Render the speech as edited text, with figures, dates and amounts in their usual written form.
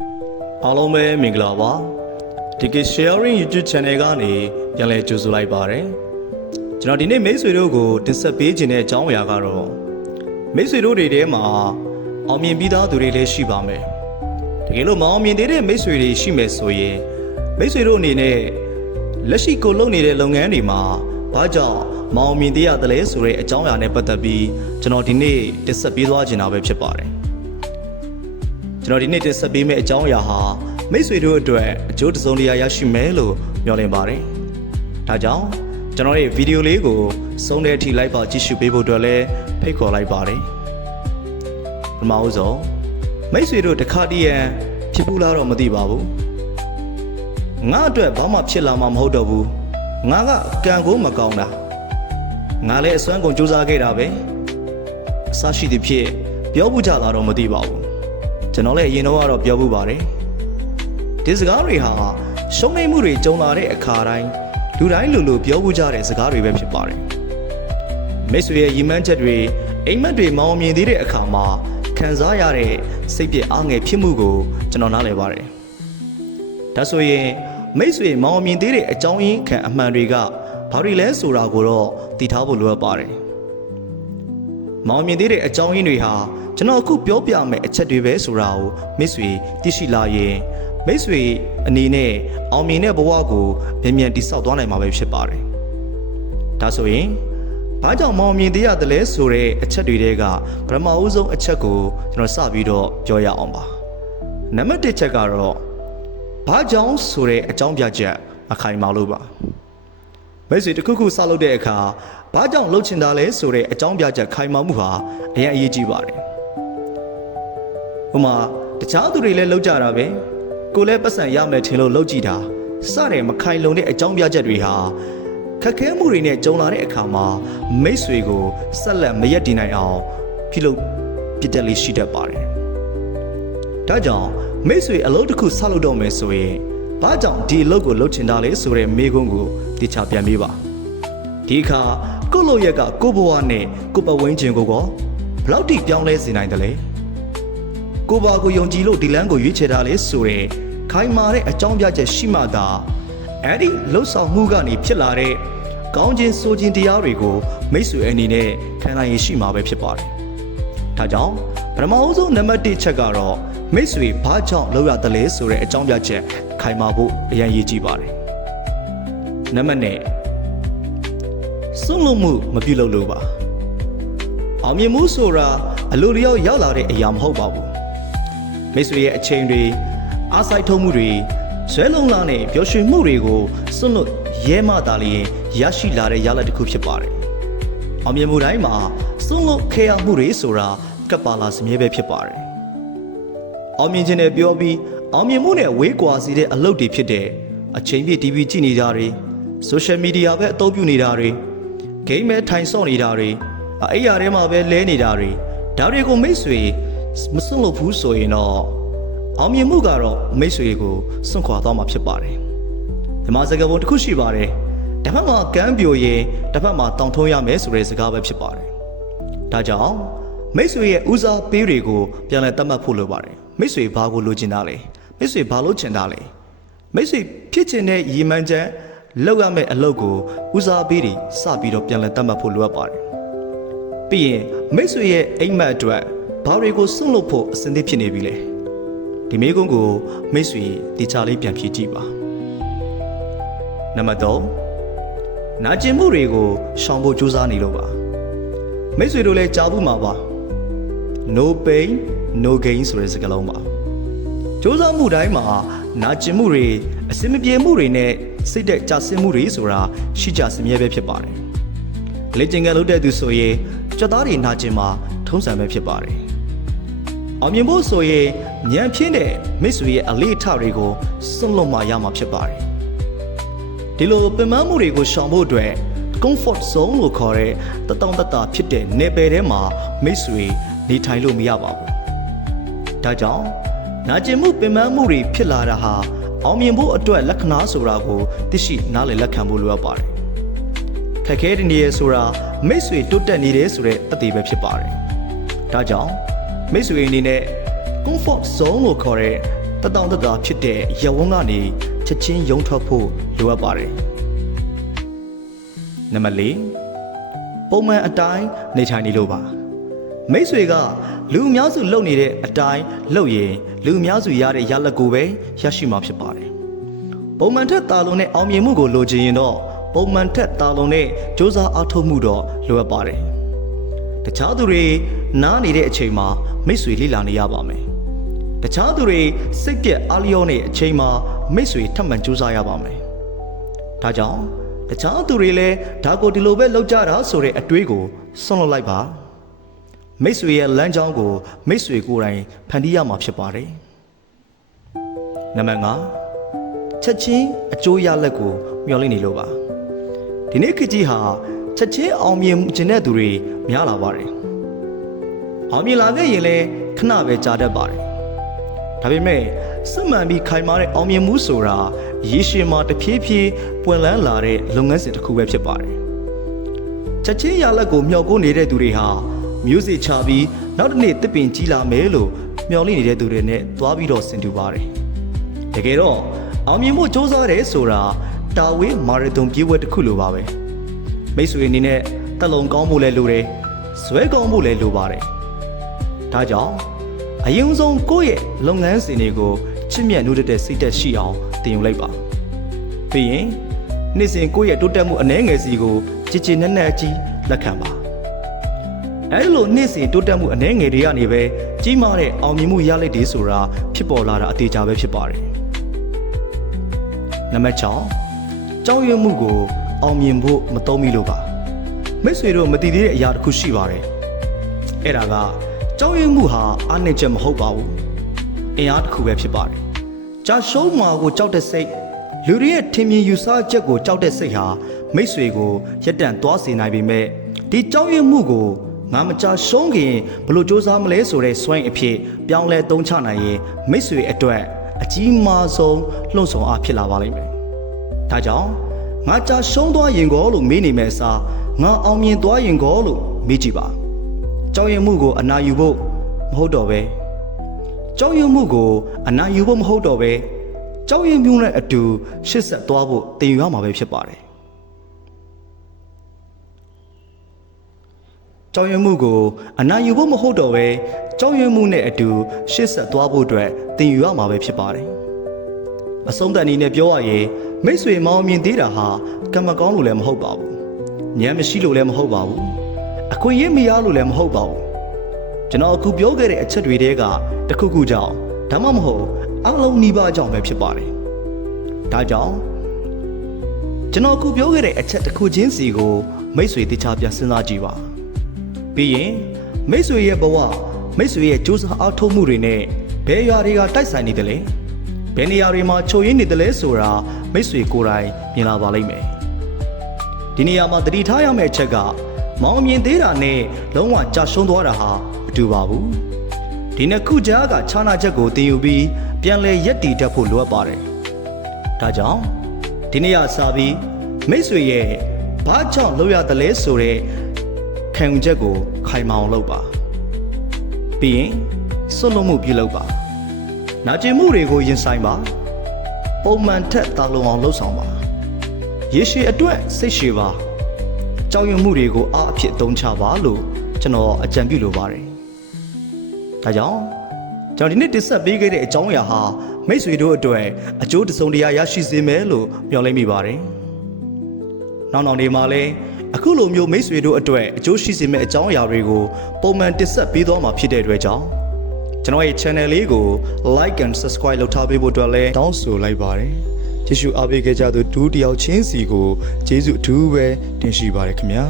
အားလုံးပဲမင်္ဂလာပါ DK Sharing YouTube Channel ကနေပြန်လည်ကြိုဆိုလိုက်ပါတယ်ကျွန်တော်ဒီနေ့မိတ်ဆွေတို့ကိုတင်ဆက်ပေးခြင်းတဲ့အကြောင်းအရာကတော့မိတ်ဆွေတို့တွေထဲမှာအောင်မြင်ပြီးသားသူတွေလည်းရှိပါမယ်တကယ်လို့မအောင်မြင်သေးတဲ့မိတ်ဆွေတွေရှိမယ်ဆိုရင်မိတ်ဆွေတို့အနေနဲ့လက်ရှိကိုလုပ်နေတဲ့လုပ်ငန်းတွေမှာဘာကြောင့်မအောင်မြင်သေးရသလဲဆိုတဲ့အကြောင်းအရာနဲ့ပတ်သက်ပြီးကျွန်တော်ဒီနေ့တင်ဆက်ပေးသွားခြင်းတာပဲဖြစ်ပါတယ်ကျွန်တော်ဒီနေ့တင်ဆက်ပေးမယ့်အကြောင်းအရာဟာမိတ်ဆွေတို့အတွက်အကျိုးတစ်စုံတစ်ရာရရှိမယ်လို့မျှော်လင့်ပါတယ်။ဒါကြောင့်ကျွန်တော်ရဲ့ဗီဒီယိုလေးကိုဆုံးတဲ့အထိလိုက်ပါကြည့်ရှုပေးဖို့အတွက်လည်းဖိတ်ခေါ်လိုက်ပါတယ်။ပထမဆုံးမိတ်ဆွေတို့တစ်ခါတည်းရန်ဖြစ်ဘူးလားတော့မသိပါဘူး။ငါအတွက်ဘာမှဖြစ်လာမှာမဟုတ်တော့ဘူး။ငါကကံကိုမကောင်းတာ။ငါလည်းအစွမ်းကုန်ကြိုးစားခဲ့တာပဲ။အစရှိသည်ဖြစ်ပြောဘူးကြတာတော့မသိပါဘူး။ကျွန်တော်လည်းအရင်တော့ပြောဘူးပါတယ်ဒီစကားတွေဟာရှုံးနိမ့်မှုတွေကြုံလာတဲ့အခါတိုင်းလူတိုင်းလူပြောမှုကြတဲ့စကားတွေပဲဖြစ်ပါတယ်မိတ်ဆွေရဲ့ရည်မှန်းချက်တွေအိမ်မက်တွေမအောင်မြင်သေးတဲ့အခါမှာခံစားရတဲ့စိတ်ပြည့်အားငယ်ဖြစ်မှုကိုကျွန်တော်နားလည်ပါတယ်ဒါဆိုရင်မိတ်ဆွေမအောင်မြင်သေးတဲ့အကြောင်းရင်းခံအမှန်တွေကဘာတွေလဲဆိုတာကိုတော့သိထားဖို့လိုအပ်ပါတယ်မအောင်မြင်သေးတဲ့အကြောင်းရင်းတွေဟာကျွန်တော်အခုပြောပြမယ့်အချက်တွေပဲဆိုတာကိုမိတ်ဆွေသိရှိလာရင်မိတ်ဆွေအနေနဲ့အောင်မြင်တဲ့ဘဝကိုမြန်မြန်တည်ဆောက်သွားနိုင်မှာပဲဖြစ်ပါတယ်။ဒါဆိုရင်ဘာကြောင့်မအောင်မြင်သေးရသလဲဆိုတဲ့အချက်တွေတဲကပထမအဦးဆုံးအချက်ကိုကျွန်တော်စပြီးတော့ပြောရအောင်ပါ။နံပါတ်1ချက်ကတော့ဘာကြောင့်ဆိုတဲ့အကြောင်းပြချက်မခိုင်မာလို့ပါ။မိတ်ဆွေတစ်ခုခုစလုပ်တဲ့အခါဘာကြောင့်လှုပ်ချင်တာလဲဆိုတဲ့အကြောင်းပြချက်ခိုင်မာမှုဟာအရင်အရေးကြီးပါတယ်။ဟိုမှာတခြားသူတွေလည်းလှုပ်ကြတာပဲ။ကိုလည်းပတ်စံရမယ်ထင်လို့လှုပ်ကြည့်တာစတဲ့မခိုင်လုံတဲ့အကြောင်းပြချက်တွေဟာခက်ခဲမှုတွေနဲ့ကြုံလာတဲ့အခါမှာမိတ်ဆွေကိုဆက်လက်မရက်တည်နိုင်အောင်ပြုလုပ်ပြစ်တက်လေးရှိတတ်ပါတယ်။ဒါကြောင့်မိတ်ဆွေအလုပ်တစ်ခုဆောက်လုပ်တော့မယ်ဆိုရင်ဘာကြောင့်ဒီအလုပ်ကိုလုပ်ချင်တာလဲဆိုတဲ့မေးခွန်းကိုတခြားပြန်ပေးပါ။ဒီအခါကိုယ့်လုပ်ရက်ကကိုယ့်ဘဝနဲ့ကိုယ့်ပတ်ဝန်းကျင်ကိုဘယ်လောက်ထိပြောင်းလဲစေနိုင်တယ်လဲ။ကိုဘာကိုယုံကြည်လို့ဒီလမ်းကိုရွေးချယ်တာလေဆိုရဲခိုင်မာတဲ့အကြောင်းပြချက်ရှိမှသာအဲ့ဒီလှုပ်ဆောင်မှုကနေဖြစ်လာတဲ့ကောင်းခြင်းဆိုခြင်းတရားတွေကိုမိတ်ဆွေအနေနဲ့ခံနိုင်ရရှိမှာပဲဖြစ်ပါတယ်။ဒါကြောင့်ပထမအဆုံးနံပါတ်1ချက်ကတော့မိတ်ဆွေဘာကြောင့်လှုပ်ရသလဲဆိုတဲ့အကြောင်းပြချက်ခိုင်မာဖို့အရင်ရည်ကြီးပါတယ်။နံပါတ်2စွန့်လွတ်မှုမပြုလုပ်လို့ပါ။အောင်မြင်မှုဆိုတာအလိုလျောက်ရောက်လာတဲ့အရာမဟုတ်ပါဘူး။မိတ်ဆွေရဲ့အချိန်တွေအားစိုက်ထုံးမှုတွေဇွဲလုံးလာနဲ့ပျော်ရွှင်မှုတွေကိုစွန့်လွတ်ရဲမှသာလျှင်ရရှိလာတဲ့ရလဒ်တစ်ခုဖြစ်ပါတယ်။အောင်မြင်မှုတိုင်းမှာစွန့်လွတ်ခဲ့ရမှုတွေဆိုတာကပ်ပါလာစမြဲပဲဖြစ်ပါတယ်။အောင်မြင်ခြင်းနဲ့ပြောပြီးအောင်မြင်မှုနဲ့ဝေးကွာစေတဲ့အလုပ်တွေဖြစ်တဲ့အချိန်ပြည့် TV ကြည့်နေတာတွေ social media ပဲအသုံးပြုနေတာတွေ game ပဲထိုင်ဆော့နေတာတွေအဲ့ရထဲမှာပဲလဲနေတာတွေဒါတွေကိုမိတ်ဆွေမစွန့်လို့ဘူးဆိုရင်တော့အောင်မြင်မှုကတော့မိတ်ဆွေကိုစွန့်ခွာသွားမှာဖြစ်ပါတယ်။ဒီမှာစကားပုံတစ်ခုရှိပါတယ်။တစ်ဖက်မှာကမ်းပြိုရင်တစ်ဖက်မှာတောင်ထုံးရမယ်ဆိုတဲ့စကားပဲဖြစ်ပါတယ်။ဒါကြောင့်မိတ်ဆွေရဲ့ဦးစားပေးတွေကိုပြန်လည်သတ်မှတ်ဖို့လိုပါတယ်။မိတ်ဆွေဘာကိုလိုချင်တာလဲ။မိတ်ဆွေဘာလို့ချင်တာလဲ။မိတ်ဆွေဖြစ်ချင်တဲ့ရည်မှန်းချက်လောက်ရမယ့်အလုပ်ကိုဦးစားပေးတွေစပြီးတော့ပြန်လည်သတ်မှတ်ဖို့လိုအပ်ပါတယ်။ပြီးရင်မိတ်ဆွေရဲ့အိမ်မက်အတွက်ဘာတွေကိုစွန့်လွတ်ဖို့အစဉ်သင့်ဖြစ်နေပြီလဲဒီမေးခွန်းကိုမိတ်ဆွေတေချာလေးပြန်ဖြေကြည့်ပါနံပါတ်3နာကျင်မှုတွေကိုရှောင်ဖို့ကြိုးစားနေလို့ပါမိတ်ဆွေတို့လည်းကြားဘူးမှာပါ no pain no gain ဆိုတဲ့စကားလုံးပါကြိုးစားမှုတိုင်းမှာနာကျင်မှုတွေအစင်မပြေမှုတွေနဲ့စိတ်သက်ကြဆင်းမှုတွေဆိုတာရှိကြစမြဲပဲဖြစ်ပါတယ်လေ့ကျင့်ခန်းလုပ်တဲ့သူဆိုရင်ကြွက်သားတွေနာကျင်မှာထုံးစံပဲဖြစ်ပါတယ်အောင်မြင်ဖို့ဆိုရင်ဉာဏ်ဖြင့်တဲ့မိတ်ဆွေရဲ့အလေးအထတွေကိုစွန့်လွတ်မှရမှာဖြစ်ပါတယ်ဒီလိုပင်ပန်းမှုတွေကိုရှောင်ဖို့အတွက် comfort zone လို့ခေါ်တဲ့တတောင့်တတဖြစ်တဲ့နယ်ပယ်ထဲမှာမိတ်ဆွေနေထိုင်လို့မရပါဘူးဒါကြောင့်နာကျင်မှုပင်ပန်းမှုတွေဖြစ်လာတာဟာအောင်မြင်ဖို့အတွက်လက္ခဏာဆိုတာကိုသိရှိနားလည်လက်ခံဖို့လိုအပ်ပါတယ်ခက်ခဲတဲ့နေရဆိုတာမိတ်ဆွေတိုးတက်နေတယ်ဆိုတဲ့သက်သေပဲဖြစ်ပါတယ်ဒါကြောင့်မိတ်ဆွေအနေနဲ့ comfort zone လို့ခေါ်တဲ့ တတောင်တတာဖြစ်တဲ့ရဝန်းကနေချက်ချင်းယုံထွက်ဖို့လိုအပ်ပါတယ်နံပါတ်၄ပုံမှန်အတိုင်းနေထိုင်နေလို့ပါမိတ်ဆွေကလူအများစုလုပ်နေတဲ့အတိုင်းလုပ်ရင်လူအများစုရတဲ့ရလဒ်ကိုပဲရရှိမှာဖြစ်ပါတယ်ပုံမှန်ထက်တာလွန်တဲ့အောင်မြင်မှုကိုလိုချင်ရင်တော့ပုံမှန်ထက်တာလွန်တဲ့စူးစမ်းအားထုတ်မှုတော့လိုအပ်ပါတယ်တခြားသူတွေနားနေတဲ့အချိန်မှာမိတ်ဆွေလေ့လာနေရပါမယ်တခြားသူတွေစိတ်ပြက်အားလျောနေတဲ့အချိန်မှာမိတ်ဆွေထပ်မံစူးစမ်းရပါမယ်ဒါကြောင့်တခြားသူတွေလည်းဒါကိုဒီလိုပဲလုပ်ကြတာဆိုတဲ့အတွေးကိုစွန့်လွတ်လိုက်ပါမိတ်ဆွေရဲ့လမ်းကြောင်းကိုမိတ်ဆွေကိုယ်တိုင်ဖန်တီးရမှာဖြစ်ပါတယ်နံပါတ်5ချက်ချင်းအကျိုးရလဒ်ကိုမျှော်လင့်နေလို့ပါဒီနေ့ခေတ်ကြီးဟာချက်ချင်းအောင်မြင်ခြင်းတဲ့သူတွေများလာပါတယ်အောင်မြင်လာခဲ့ရင်လည်းခဏပဲကြာတတ်ပါတယ်ဒါပေမဲ့စစ်မှန်ပြီးခိုင်မာတဲ့အောင်မြင်မှုဆိုတာရေရှည်မှာတဖြည်းဖြည်းပွင့်လန်းလာတဲ့လုပ်ငန်းစဉ်တစ်ခုပဲဖြစ်ပါတယ်ချက်ချင်းရလဒ်ကိုမျှော်ကိုးနေတဲ့သူတွေဟာမျိုးစေ့ချပြီးနောက်တစ်နေ့တစ်ပင်ကြီးလာမယ်လို့မျှော်လင့်နေတဲ့သူတွေနဲ့တွားပြီးတော့ဆင်တူပါတယ်တကယ်တော့အောင်မြင်မှုစ조사တယ်ဆိုတာတာဝေးမာရသွန်ပြေးပွဲတစ်ခုလိုပါပဲမိတ်ဆွေအနေနဲ့တက်လုံကောင်းဖို့လည်းလိုတယ်ဇွဲကောင်းဖို့လည်းလိုပါတယ်ဒါကြောင့်အရင်ဆုံးကိုယ့်ရဲ့လုပ်ငန်းစဉ်တွေကိုချစ်မြတ်နိုးတဲ့စိတ်သက်ရှိအောင်တင်ယူလိုက်ပါပြီးရင်နေ့စဉ်ကိုယ့်ရဲ့တိုးတက်မှုအနည်းငယ်စီကိုကြည်ကြည်နက်နက်ကြီးလက်ခံပါအဲလိုနေ့စဉ်တိုးတက်မှုအနည်းငယ်တွေကနေပဲကြီးမားတဲ့အောင်မြင်မှုရလိမ့်တယ်ဆိုတာဖြစ်ပေါ်လာတာအသေးချာပဲဖြစ်ပါတယ်နံပါတ်6ကြောက်ရွံ့မှုကိုအောင်မြင်ဖို့မသုံးမိလို့ပါမိတ်ဆွေတို့မတည်သေးတဲ့အရာတစ်ခုရှိပါတယ်အဲ့ဒါကကြောက်ရွံ့မှုဟာအားနည်းချက်မဟုတ်ပါဘူးအင်အားတစ်ခုပဲဖြစ်ပါတယ်ကြာရှုံးမှာကိုကြောက်တဲ့စိတ်လူတွေရဲ့ထင်မြင်ယူဆချက်ကိုကြောက်တဲ့စိတ်ဟာမိတ်ဆွေကိုရက်တန့်သွားစေနိုင်ပေမဲ့ဒီကြောက်ရွံ့မှုကိုငါမကြာရှုံးခင်ဘလို့စ조사မလဲဆိုတဲ့စွမ်းအဖြစ်ပြောင်းလဲသုံးချနိုင်ရင်မိတ်ဆွေအတွက်အကြီးမားဆုံးလှုံ့ဆော်အားဖြစ်လာပါလိမ့်မယ်ဒါကြောင့်ငါကြာရှုံးသွားရင်ကောလို့မေးနေမဲ့အစားငါအောင်မြင်သွားရင်ကောလို့မေးကြည့်ပါကြောက်ရွံ့မှုကိုအနာယူဖို့မဟုတ်တော့ပဲကြောက်ရွံ့မှုကိုအနာယူဖို့မဟုတ်တော့ပဲကြောက်ရွံ့မှုနဲ့အတူရှစ်ဆက်သွားဖို့တင်ယူရမှာပဲဖြစ်ပါတယ်ကြောက်ရွံ့မှုကိုအနာယူဖို့မဟုတ်တော့ပဲကြောက်ရွံ့မှုနဲ့အတူရှစ်ဆက်သွားဖို့အတွက်တင်ယူရမှာပဲဖြစ်ပါတယ်အဆုံးသတ်အနေနဲ့ပြောရရင်မိတ်ဆွေမောင်မြင်သေးတာဟာကံမကောင်းလို့လည်းမဟုတ်ပါဘူးဉာဏ်မရှိလို့လည်းမဟုတ်ပါဘူးအခွင့်အရေးမရလို့လည်းမဟုတ်ပါဘူးကျွန်တော်အခုပြောခဲ့တဲ့အချက်တွေတဲကတစ်ခုခုကြောင့်ဒါမှမဟုတ်အလုံးနီးပါးကြောင့်ပဲဖြစ်ပါတယ်ဒါကြောင့်ကျွန်တော်အခုပြောခဲ့တဲ့အချက်တစ်ခုချင်းစီကိုမိတ်ဆွေတခြားပြန်စဉ်းစားကြည့်ပါပြီးရင်မိတ်ဆွေရဲ့ဘဝမိတ်ဆွေရဲ့ကြိုးစားအားထုတ်မှုတွေနဲ့ဘယ်ရွာတွေကတိုက်ဆိုင်နေတယ်လဲဘယ်နေရာတွေမှာချိုရင်းနေတယ်လဲဆိုတာမိတ်ဆွေကိုယ်တိုင်မြင်လာပါလိမ့်မယ်ဒီနေရာမှာသတိထားရမယ့်အချက်ကမောင်မြင်သေးတာနဲ့လုံးဝကြာရှုံးသွားတာဟာမတူပါဘူးဒီနှစ်ခုကြားကခြားနာချက်ကိုသင်ယူပြီးပြန်လည်ရက်တည်တတ်ဖို့လိုအပ်ပါတယ်ဒါကြောင့်ဒီနေ့ကစပြီးမိတ်ဆွေရဲ့ဘာကြောင့်လုပ်ရတယ်လဲဆိုတဲ့ခံယူချက်ကိုခိုင်မာအောင်လုပ်ပါပြီးရင်စွန့်လွတ်မှုပြုလုပ်ပါနာကျင်မှုတွေကိုရင်ဆိုင်ပါပုံမှန်ထက်သာလုံအောင်လှုပ်ဆောင်ပါရေရှည်အတွက်စိတ်ရှည်ပါကြောက်ရွံ့မှုတွေကိုအားအဖြစ်အသုံးချပါလို့ကျွန်တော်အကြံပြုလိုပါတယ်ဒါကြောင့်ကျွန်တော်ဒီနေ့တင်ဆက်ပေးခဲ့တဲ့အကြောင်းအရာဟာမိတ်ဆွေတို့အတွက်အကျိုးတစုံတရာရရှိစေမယ်လို့မျှော်လင့်မိပါတယ်နောက်နေမှာလည်းအခုလိုမျိုးမိတ်ဆွေတို့အတွက်အကျိုးရှိစေမယ့်အကြောင်းအရာတွေကိုပုံမှန်တင်ဆက်ပေးသွားမှာဖြစ်တဲ့အတွက်ကြောင့်ကျွန်တော်ရဲ့ channel လေးကို like and subscribe လုပ်ထားပေးဖို့အတွက်လည်းတောင်းဆိုလိုက်ပါတယ်ကြည့်ရှုအားပေးခဲ့ကြသူတူတယောက်ချင်းစီကိုကျေးဇူးအထူးပဲတင်ရှိပါတယ်ခင်ဗျာ